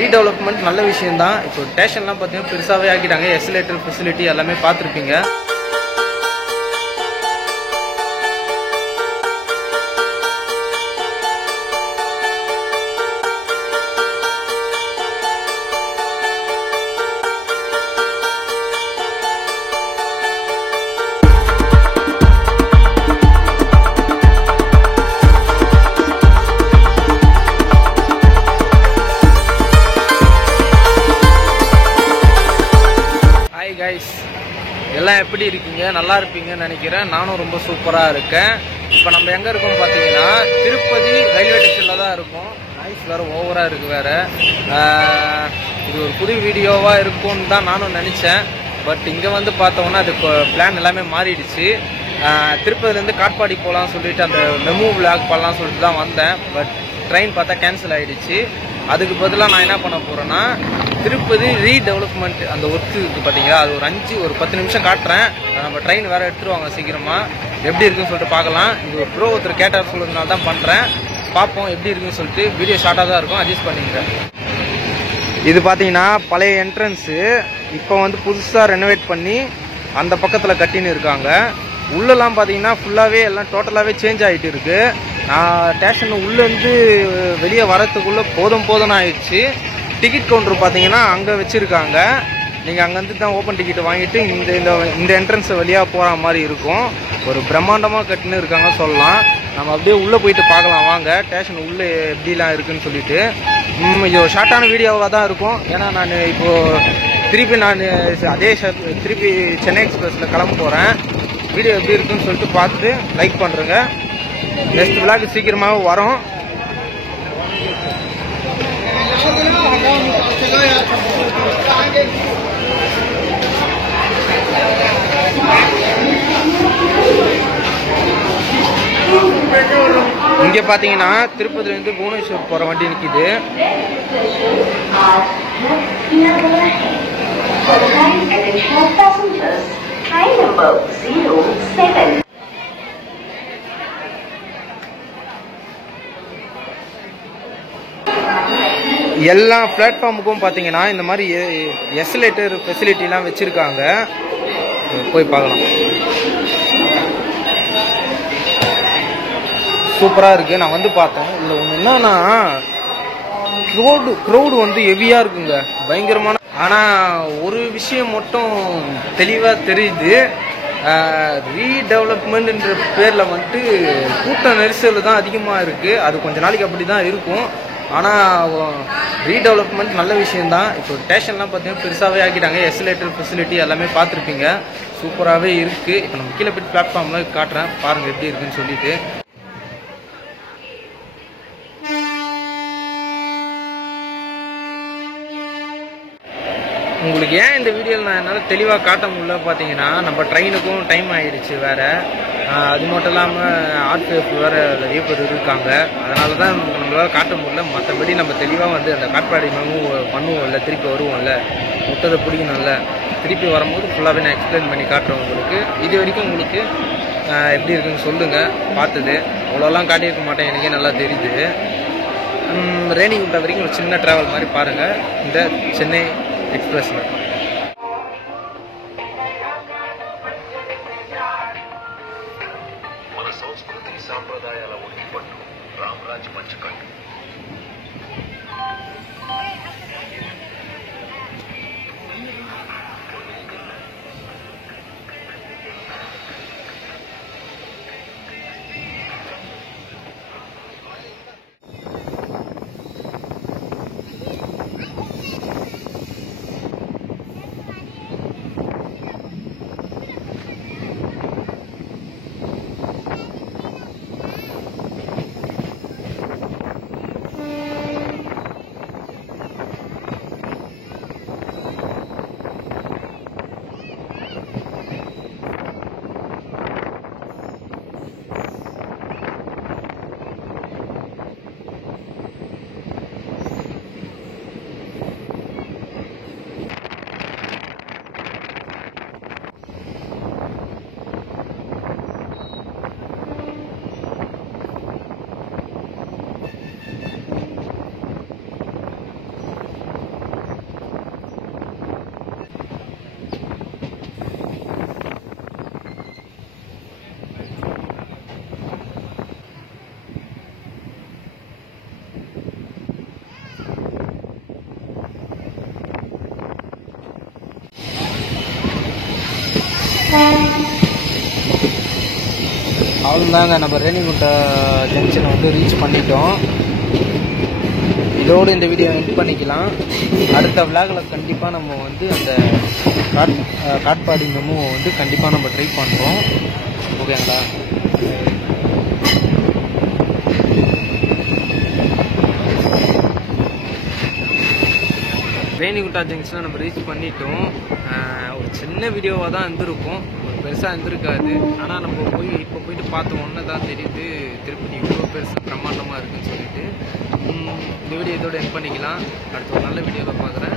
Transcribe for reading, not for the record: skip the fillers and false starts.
Redevelopment நல்ல விஷயம் தான். இப்போ ஸ்டேஷன்லாம் பார்த்தீங்கன்னா பெருசாகவே ஆக்கிட்டாங்க. எஸ்கலேட்டர் ஃபெசிலிட்டி எல்லாமே பார்த்துருப்பீங்க. எல்லாம் எப்படி இருக்கீங்க? நல்லா இருப்பீங்கன்னு நினைக்கிறேன். நானும் ரொம்ப சூப்பராக இருக்கேன். இப்போ நம்ம எங்கே இருக்கோம் பார்த்தீங்கன்னா திருப்பதி ரயில்வே ஸ்டேஷனில் தான் இருக்கோம். நாய்ஸ் வேறு ஓவராக இருக்குது வேறு. இது ஒரு புது வீடியோவாக இருக்கும்னு தான் நானும் நினச்சேன். பட் இங்கே வந்து பார்த்தோம்னா அது பிளான் எல்லாமே மாறிடுச்சு. திருப்பதிலேருந்து காட்பாடி போகலான்னு சொல்லிட்டு அந்த மெமோ விளாக் பண்ணலான்னு சொல்லிட்டு தான் வந்தேன். பட் ட்ரெயின் பார்த்தா கேன்சல் ஆகிடுச்சு. அதுக்கு பதிலாக நான் என்ன பண்ண போகிறேன்னா திருப்பதி ரீடெவலப்மெண்ட் அந்த ஒர்க்கு இருக்குது பார்த்தீங்களா, அது ஒரு 10 நிமிஷம் காட்டுறேன். நம்ம ட்ரெயின் வேறு எடுத்துருவாங்க சீக்கிரமாக. எப்படி இருக்குன்னு சொல்லிட்டு பார்க்கலாம். இது ஒரு ப்ரோ ஒருத்தர் கேட்டார் சொல்லுறதுனால தான் பண்ணுறேன். பார்ப்போம் எப்படி இருக்குன்னு சொல்லிட்டு. வீடியோ ஷார்ட்டாக தான் இருக்கும், அட்ஜஸ்ட் பண்ணிக்கிறேன். இது பார்த்தீங்கன்னா பழைய என்ட்ரன்ஸு. இப்போ வந்து புதுசாக ரெனோவேட் பண்ணி அந்த பக்கத்தில் கட்டின்னு இருக்காங்க. உள்ளெல்லாம் பார்த்தீங்கன்னா ஃபுல்லாகவே எல்லாம் டோட்டலாகவே சேஞ்ச் ஆகிட்டு இருக்குது. நான் ஸ்டேஷன் உள்ளேருந்து வெளியே வரத்துக்குள்ளே போதும் ஆயிடுச்சு. டிக்கெட் கவுண்டர் பார்த்தீங்கன்னா அங்கே வச்சுருக்காங்க. நீங்கள் அங்கேருந்து தான் ஓப்பன் டிக்கெட் வாங்கிட்டு இந்த என்ட்ரன்ஸை வழியாக போகிற மாதிரி இருக்கும். ஒரு பிரம்மாண்டமாக கட்டின்னு இருக்காங்க சொல்லலாம். நம்ம அப்படியே உள்ளே போயிட்டு பார்க்கலாம் வாங்க, ஸ்டேஷன் உள்ளே எப்படிலாம் இருக்குதுன்னு சொல்லிட்டு. இது ஒரு ஷார்ட்டான வீடியோவாக தான் இருக்கும். ஏன்னா நான் இப்போது திருப்பி சென்னை எக்ஸ்பிரஸில் கிளம்ப போகிறேன். வீடியோ எப்படி இருக்குன்னு சொல்லிட்டு பார்த்துட்டு லைக் பண்ணுறேங்க. நெக்ஸ்ட் விளாக் சீக்கிரமாக வரும். இங்கே பார்த்தீங்கன்னா திருப்பதிலேருந்து புவனேஸ்வர் போகிற வண்டி நிற்கிது. எல்லா பிளாட்ஃபார்முக்கும் பார்த்தீங்கன்னா இந்த மாதிரி எஸ்கலேட்டர் ஃபெசிலிட்டிலாம் வச்சுருக்காங்க. போய் பார்க்கலாம். சூப்பராக இருக்குது. நான் வந்து பார்த்தேன். இதில் ஒன்று என்னன்னா க்ரௌடு வந்து ஹெவியாக இருக்குங்க, பயங்கரமான. ஆனால் ஒரு விஷயம் மட்டும் தெளிவாக தெரியுது. ரீடெவலப்மெண்ட்ன்ற பேரில் வந்துட்டு கூட்ட நெரிசல் தான் அதிகமாக இருக்குது. அது கொஞ்ச நாளைக்கு அப்படி தான் இருக்கும். ஆனால் ரீடெவலப்மெண்ட் நல்ல விஷயந்தான். இப்போ ஸ்டேஷன்லாம் பார்த்தீங்கன்னா பெருசாகவே ஆக்கிட்டாங்க. எஸ்கலேட்டர் ஃபெசிலிட்டி எல்லாமே பார்த்துருப்பீங்க. சூப்பராகவே இருக்குது. இப்போ நம்ம கீழே போய்ட்டு பிளாட்ஃபார்மில் காட்டுறேன் பாருங்கள் எப்படி இருக்குன்னு சொல்லிட்டு. உங்களுக்கு ஏன் இந்த வீடியோவில் நான் என்னால் தெளிவாக காட்ட முடியல பார்த்தீங்கன்னா நம்ம ட்ரெயினுக்கும் டைம் ஆகிடுச்சு வேறு. அது மட்டும் இல்லாமல் ஆர்பிஎஃப் வேறு நிறைய பேர் இருக்காங்க. அதனால தான் நம்மளால் காட்ட முடியல. மற்றபடி நம்ம தெளிவாக வந்து அந்த காட்பாடி பண்ணுவோம்ல, திருப்பி வருவோம்ல, முட்டதை பிடிக்கணும்ல, திருப்பி வரும்போது ஃபுல்லாகவே நான் எக்ஸ்பிளைன் பண்ணி காட்டுறேன் உங்களுக்கு. இது வரைக்கும் உங்களுக்கு எப்படி இருக்குன்னு சொல்லுங்கள். பார்த்தது அவ்வளோலாம் காட்டியிருக்க மாட்டேன், எனக்கே நல்லா தெரியுது. ரேணிங் விட்ட வரைக்கும் ஒரு சின்ன ட்ராவல் மாதிரி பாருங்கள் இந்த சென்னை எக்ஸ்பிரஸில். మన సంస్కృతి సాంప్రదాయాల ఉనికిపట్టు రామరాజ్ పంచకట్టు. அவ்வளோதாங்க, நம்ம ரேணிகுண்டா ஜங்ஷனை வந்து ரீச் பண்ணிட்டோம். இதோடு இந்த வீடியோ எண்ட் பண்ணிக்கலாம். அடுத்த விளாகில் கண்டிப்பாக நம்ம வந்து அந்த காட்பாடி மெமோ வந்து கண்டிப்பாக நம்ம ட்ரை பண்ணுறோம். ஓகேங்களா? ரேணிகுண்டா ஜங்ஷனை நம்ம ரீச் பண்ணிட்டோம். ஒரு சின்ன வீடியோவாக தான் இருந்திருக்கும், பெருசாக இருந்திருக்காது. ஆனால் நம்ம இப்போ போயிட்டு பார்த்த ஒன்று தான் தெரியுது திருப்பதி இவ்வளோ பெருசு பிரம்மாண்டமாக இருக்குன்னு சொல்லிட்டு. இந்த வீடியோ இதோட எண்ட் பண்ணிக்கலாம். அடுத்த ஒரு நல்ல வீடியோவில் பார்க்குறேன்.